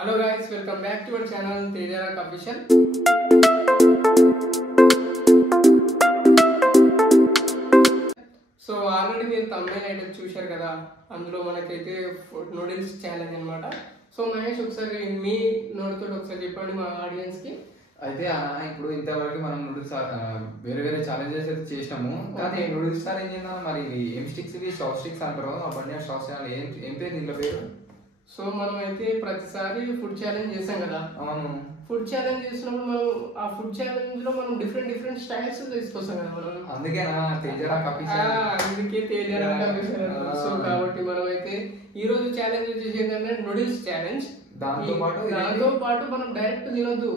Hello guys, welcome back to our channel Tejarak Official. So already మీరు thumbnail అయితే చూశారు కదా, అందులో మనకైతే నూడిల్స్ ఛాలెంజ్ అన్నమాట. సో మహేష్ ఒకసారి మీ నోటితో ఒకసారి చెప్పండి మా ఆడియన్స్ కి. అయితే ఇప్పుడు ఇంతవరకు మనం నూడిల్స్ వేరే వేరే ఛాలెంజెస్ అయితే చేసినాము. కానీ నూడిల్స్ ఛాలెంజ్ ఏందా మరి ఏం స్టిక్స్ ఇవి షాప్ స్టిక్స్ అంటారు, బండి షాప్ ఏం పేరు దీంట్లో పేరు? సో మనం అయితే ప్రతిసారి ఫుడ్ ఛాలెంజ్ చేసాం కదా. అవును, ఫుడ్ ఛాలెంజ్ చేసినప్పుడు మనం ఆ ఫుడ్ ఛాలెంజ్ లో మనం డిఫరెంట్ స్టైల్స్ తీసుకొస్తాం కదా మనం. అందుకేనా తేజరాక్ అఫీషియల్. అందుకే తేజరాక్ అఫీషియల్. సో కాబట్టి మనం అయితే ఈ రోజు ఛాలెంజ్ వచ్చేసి ఏంటంటే నూడిల్స్ ఛాలెంజ్. దాంతో పాటు మనం డైరెక్ట్ తినొద్దు,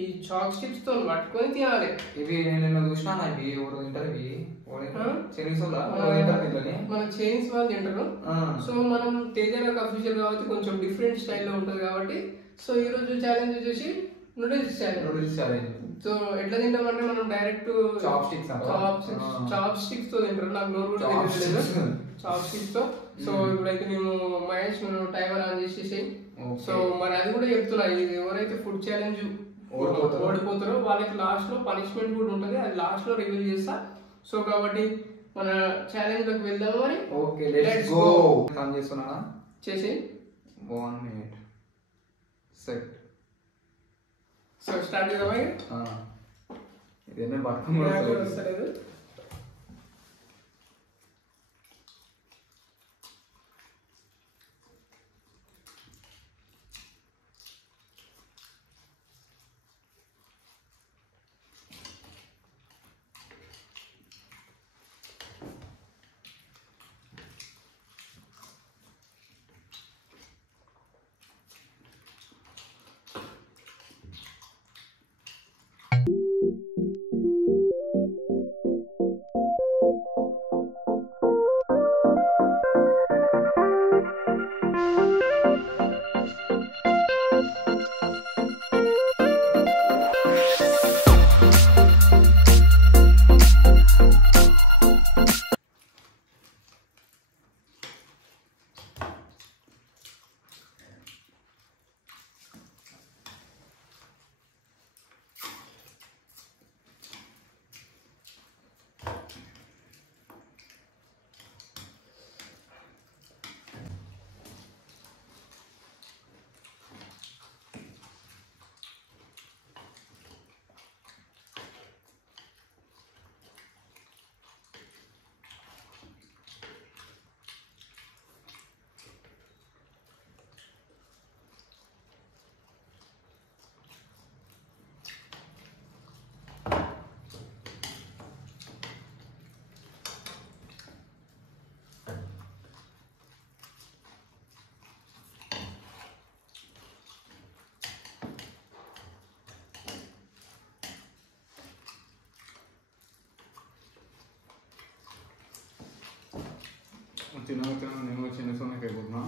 ఈ చాక్ స్టిక్స్ తో పట్టుకొని తినాలి. ఇవి నేను చూసినా, ఇవి ఎవరు తింటారు? ఇవి మన చైనీస్ వాళ్ళు తింటారు. సో మనం తేజరాక్ అఫీషియల్ కాబట్టి కొంచెం డిఫరెంట్ స్టైల్లో ఉంటుంది కాబట్టి సో ఈ రోజు ఛాలెంజ్ వచ్చేసి నూడిల్స్ ఛాలెంజ్. సో ఎట్లా తింటామంటే మనం డైరెక్ట్ చాప్ స్టిక్స్ తో తింటారు. నాకు నోరు కూడా తెలియలేదు చాప్ స్టిక్స్ తో. సో ఇప్పుడైతే మేము మహేష్ టైమర్ ఆన్ చేసేసి, సో మరి అది కూడా చెప్తున్నా, ఇది ఎవరైతే ఫుడ్ ఛాలెంజ్ ఓడిపోతారో వాళ్ళకి లాస్ట్ లో పనిష్మెంట్ కూడా ఉంటుంది, అది లాస్ట్ లో రివీల్ చేస్తా. సో కాబట్టి మన ఛాలెంజ్ లోకి వెళ్దాం మరి. Okay let's go. ఆన్ చేస్తున్నా చేసి 1 minute సెట్. సో స్టార్ట్ చేద్దామా? ఇదేనా పట్టుకోలేదు. వస్తలేదు. నేను చిన్న సోనకి అయిపోతున్నా.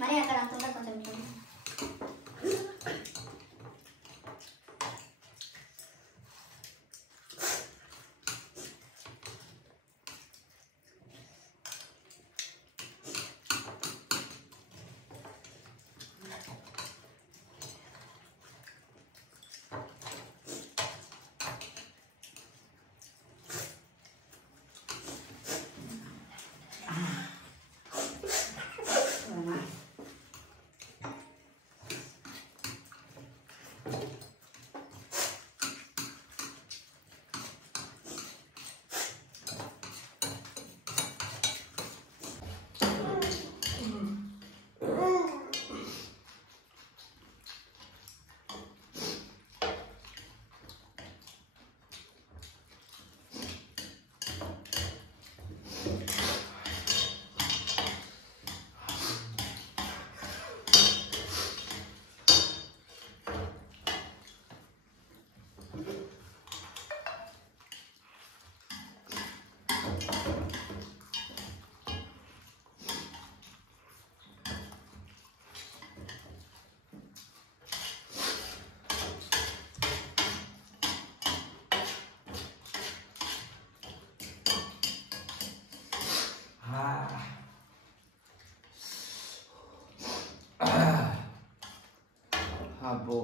మరి అక్కడ అంతా కొంచెం అబ్బో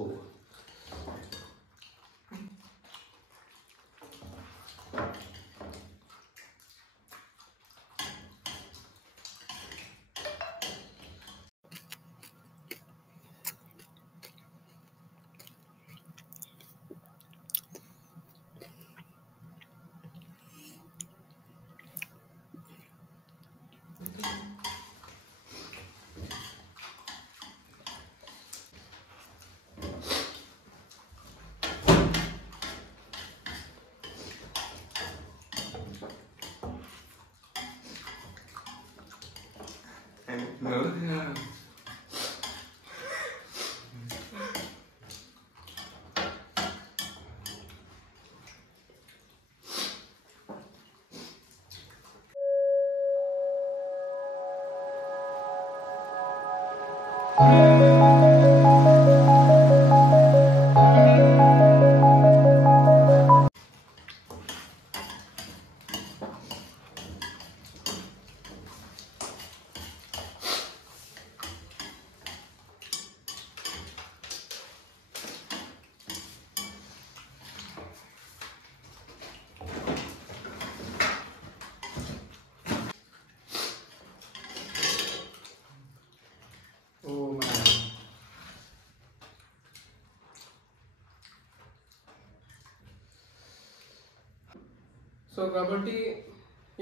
సో కాబట్టి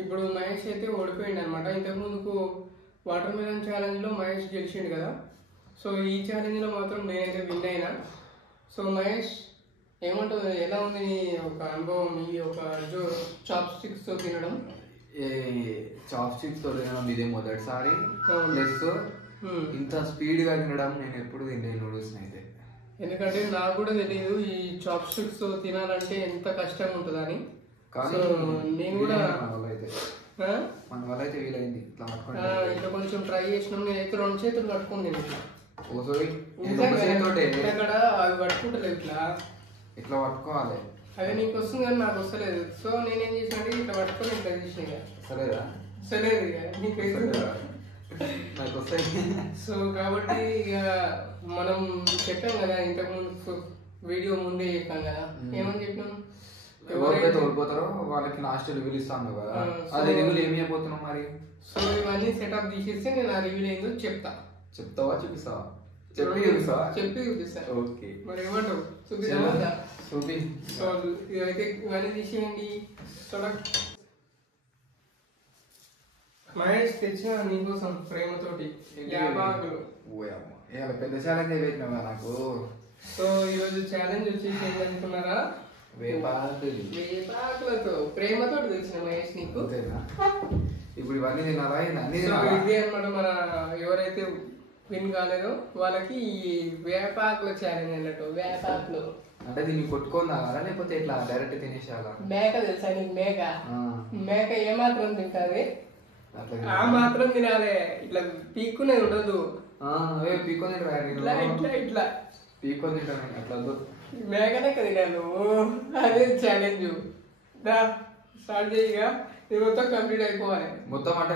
ఇప్పుడు మహేష్ అయితే ఓడిపోయింది అనమాట. ఇంతకుముందుకు వాటర్ మెలన్ ఛాలెంజ్లో మహేష్ గెలిచిండు కదా. సో ఈ ఛాలెంజ్లో మాత్రం నేనైతే విన్ అయినా. సో మహేష్ ఏమంటుంది, ఎలా ఉంది నీ ఒక అనుభవం, ఈ ఒక చాప్ స్టిక్స్తో తినడం? చాప్ స్టిక్స్తో తినడం ఇదే మొదటిసారి. ప్లస్ ఇంత స్పీడ్గా తినడం నేను ఎప్పుడు తినలేదు నూడిల్స్ అయితే. ఎందుకంటే నాకు కూడా తెలియదు ఈ చాప్ స్టిక్స్తో తినాలంటే ఎంత కష్టంగా ఉంటుందని. కానీ నేను కూడా మన వల్ల అయితే వీలైంది. ఇట్లా కొంచెం ట్రై చేసినాం. నేనైతే 2 చేతులు కట్టుకుని ఇక్కడ అవి పట్టుకుంటలేదు. ఇట్లా పట్టుకోవాలి. అవి నీకు వస్తుంది కానీ నాకు వస్తలేదు. సో నేనేం చేసిన ఇట్లా పట్టుకొని ఇట్లా చేసిన. సరేదా? సరేది నీకు నాకు వస్తాయి. సో కాబట్టి ఇక మనం చెప్పాం కదా, ఇంతకుముందు వీడియో ముందే చెప్పాం కదా. ఏమని చెప్పినాం, ఎవరైతే ఓడిపోతారో వాళ్ళకి లాస్ట్ రివ్యూలు ఇస్తాను కదా. అది రివ్యూలు ఏమి అయిపోతున్నావు మరి? సో ఇవన్నీ సెటప్ తీసేసి నేను ఆ రివ్యూలు ఏందో చెప్తావా చూపిస్తావా? చెప్పి చూపిస్తా. ఓకే మరి ఏమంటావు, చూపిస్తా? చూపి. సో ఇవైతే ఇవన్నీ తీసేయండి. మహేష్ తెచ్చిన నీకోసం ప్రేమతోటి యాపాకులు. పెద్ద ఛాలెంజ్ పెట్టినావా నాకు. సో ఈరోజు ఛాలెంజ్ వచ్చేసి ఏంటనుకున్నారా, వేపాకులతో ప్రేమతోటి తెచ్చిన మహేష్ నీకు. ఇప్పుడు ఇవన్నీ తినాలా అన్ని సో తినాలా? ఇది అనమాట మన ఎవరైతే విన్ కాలేదో వాళ్ళకి ఈ వేపాకుల ఛాలెంజ్ అన్నట్టు. వేపాకులు అంటే దీన్ని కొట్టుకొని తాగాలా లేకపోతే ఇట్లా డైరెక్ట్ తినేసేయాలా? మేక తెలుసా నీకు? మేక మేక ఏమాత్రం తింటాది అట్లా ఆ మాత్రం తినాలి. ఇట్లా పీక్కునేది ఉండదు. పీక్కొని ఇట్లా ఇట్లా ఇట్లా పీక్కొని తింటాను అట్లా వద్దు. మేకనెక్క తినాను. అదే ఛాలెంజ్. దా స్టార్ట్ చేయగా ఇది మొత్తం కంప్లీట్ అయిపోవాలి. మొత్తం అంటే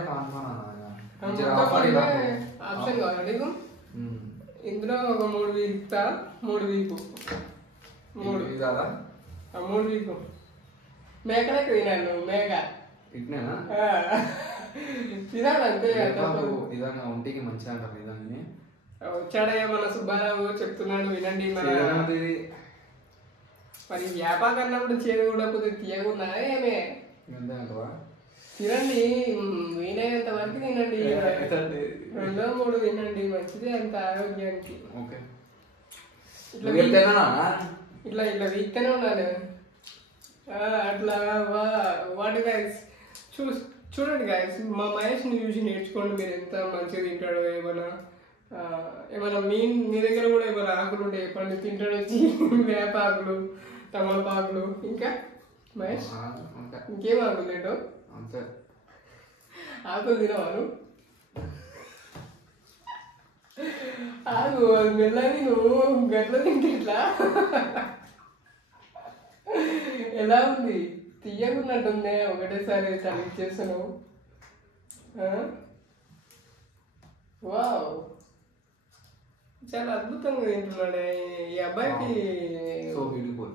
ఆప్షన్ కావాలి నీకు. ఇందులో ఒక 3 వీక్తా 3 వీకు 3 వీకు మేకనెక్క తినాను. మేక ఇట్నేనా తినాలంటే నిజంగా ఒంటికి మంచిగా అంటారు నిజంగా. వచ్చాడయ్యా మన సుబ్బారావు చెప్తున్నాడు వినండి. మరి వ్యాపారం అన్నప్పుడు చేదు కూడా కొద్దిగా తీయకుండా ఏమే తినండి. వీలైనంత వరకు తినండి. 2-3 తినండి, మంచిది అంత ఆరోగ్యానికి. ఇట్లా ఇట్లా వీక్తూనే ఉండాలి. అట్లా వాటి గైస్ చూడండి గైస్, మా మహేష్ని చూసి నేర్చుకోండి. మీరు ఎంత మంచిగా తింటాడో. ఏమైనా మీ దగ్గర కూడా ఏమైనా ఆకులు ఉంటే చెప్పండి. తింటాడు వచ్చి వేపాకులు, తమలపాకులు, ఇంకా మహేష్ ఇంకేం ఆకులు తింటావు? ఆకులు తినవాను? ఆకు మెల్లని నువ్వు గట్ల తింటే ఇట్లా ఎలా ఉంది? తీయకున్నట్టుందే. ఒకటేసారి చదివిచ్చేసాను. వావ్, చాలా అద్భుతంగా తింటున్నాడే ఈ అబ్బాయికి.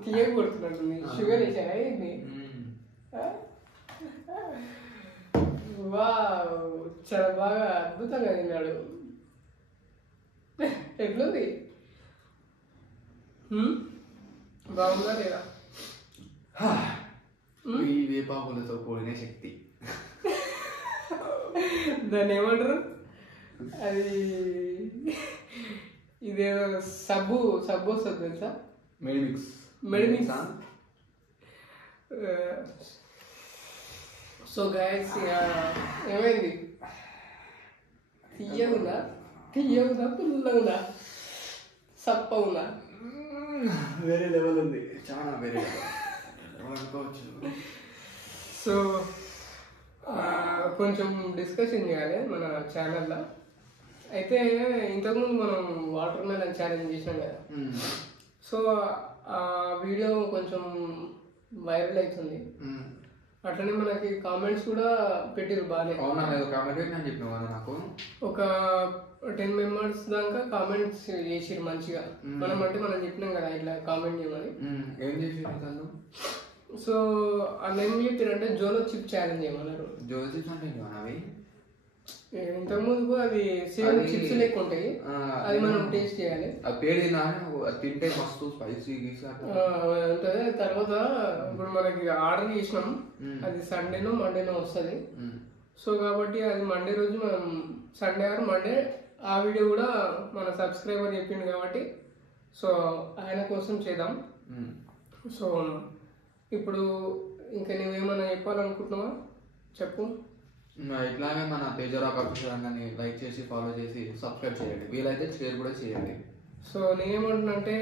తీయక కొడుతున్నట్టుంది. షుగర్ వేసానా ఏంటి? వావ్, చాలా బాగా అద్భుతంగా తిన్నాడు. ఎట్లుంది? బాగుందా లేదా? ఈ వేపాకులతో కూడిన శక్తి దాన్ని ఏమంటారు? అది ఇదేదో సబ్బు వస్తుంది తెలుసా? మెడిమిక్స్. సో గైస్ ఏమైంది? తీయగుందా పుల్లగుందా సప్పగుందా? వేరే లెవెల్ ఉంది, చాలా వేరే లెవెల్ అనుకోవచ్చు. సో కొంచెం డిస్కషన్ చేయాలి మన ఛానల్లో. అయితే ఇంతకుముందు మనం వాటర్ మెలన్ ఛాలెంజ్ చేసినాం కదా. సో ఆ వీడియో కొంచెం వైరల్ అవుతుంది. అట్లనే మనకి కామెంట్స్ కూడా పెట్టిరు బాగానే. నాకు ఒక 10 members దాకా కామెంట్స్ చేసిరు మంచిగా. మనం చెప్పినాం కదా ఇట్లా కామెంట్ చేయమని. సో వాళ్ళు ఏం చెప్పారంటే జోలో చిప్ ఛాలెంజ్ చేయమన్నారు. జోలో చిప్స్ అంటే అవి ఇంతకుముందు అది సేమ్ చిప్స్ లెక్క ఉంటాయి. అది మనం టేస్ట్ చేయాలి. తింటే మస్తు స్పైసీ ఉంటుంది. తర్వాత ఇప్పుడు మనకి ఆర్డర్ చేసినాం, అది సండేనో మండేనో వస్తుంది. సో కాబట్టి అది మండే రోజు మనం సండే ఆర్ మండే ఆ వీడియో కూడా మన సబ్స్క్రైబర్ చెప్పిండు కాబట్టి సో ఆయన కోసం చేద్దాం. సో ఇప్పుడు ఇంకా నువ్వేమన్నా చెప్పాలనుకుంటున్నావా? చెప్పు. ఇట్లాగే మన తేజరాక్ అఫీషియల్ ఛానల్ని లైక్ చేసి ఫాలో చేసి సబ్స్క్రైబ్ చేయండి. వీలైతే షేర్ కూడా చేయండి. సో నేనేమంటున్నా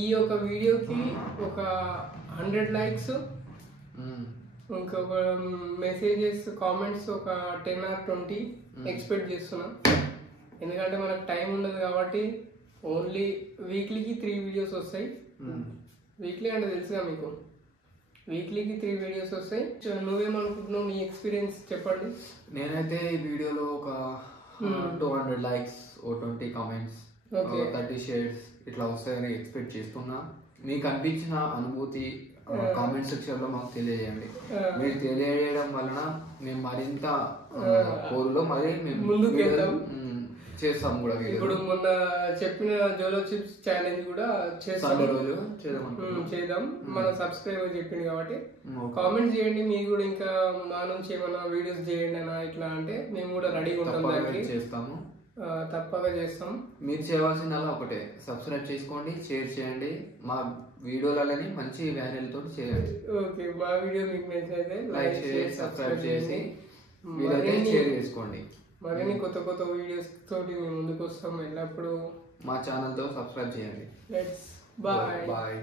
ఈ యొక్క వీడియోకి ఒక 100 likes, ఇంకొక మెసేజెస్ కామెంట్స్ ఒక 10 or 20 ఎక్స్పెక్ట్ చేస్తున్నా. ఎందుకంటే మనకు టైం ఉండదు కాబట్టి ఓన్లీ వీక్లీకి 3 videos వస్తాయి. వీక్లీ అంటే తెలుసుగా మీకు, వీక్లీకి 3 videos వస్తాయి. నువ్వేమనుకుంటున్నావు? నీ ఎక్స్పీరియన్స్ చెప్పండి. నేనైతే ఈ వీడియోలో ఒక 200 likes, 20 comments, 30 shares ఇట్లా వస్తాయని ఎక్స్పెక్ట్ చేస్తున్నా. మీకు అనిపించిన అనుభూతి కామెంట్ సెక్షన్ లో మాకు తెలియజేయండి. మీరు తెలియజేయడం వలన మేము మరింత కోరులో మరి ముందుకు వెళ్తాం, చేస్తాం కూడా. ఇప్పుడు మొన్న చెప్పిన జోలో చిప్స్ ఛాలెంజ్ కూడా చేద్దాం. మన సబ్స్క్రైబర్ చెప్పింది కాబట్టి కామెంట్ చేయండి. మీరు కూడా ఇంకా మా నుంచి ఏమైనా వీడియోస్ చేయండి అన్న ఇట్లా అంటే మేము కూడా రెడీగా ఉంటాం. దానికి చేస్తాము, తప్పగా చేస్తాం. మీరు చేయవలసిందల్లా ఒకటే, సబ్స్క్రైబ్ చేసుకోండి, షేర్ చేయండి, మా వీడియోలని మంచి వ్యాల్యూలతో చేయండి. ఓకే, మా వీడియో మీకు నచ్చితే లైక్ చేసి సబ్స్క్రైబ్ చేసి షేర్ చేసుకోండి. మరిన్ని కొత్త కొత్త వీడియోస్ తోటి మేము ముందుకు వస్తాం. ఎల్లప్పుడు మా ఛానల్తో సబ్స్క్రైబ్ చేయండి. Let's bye. బాయ్.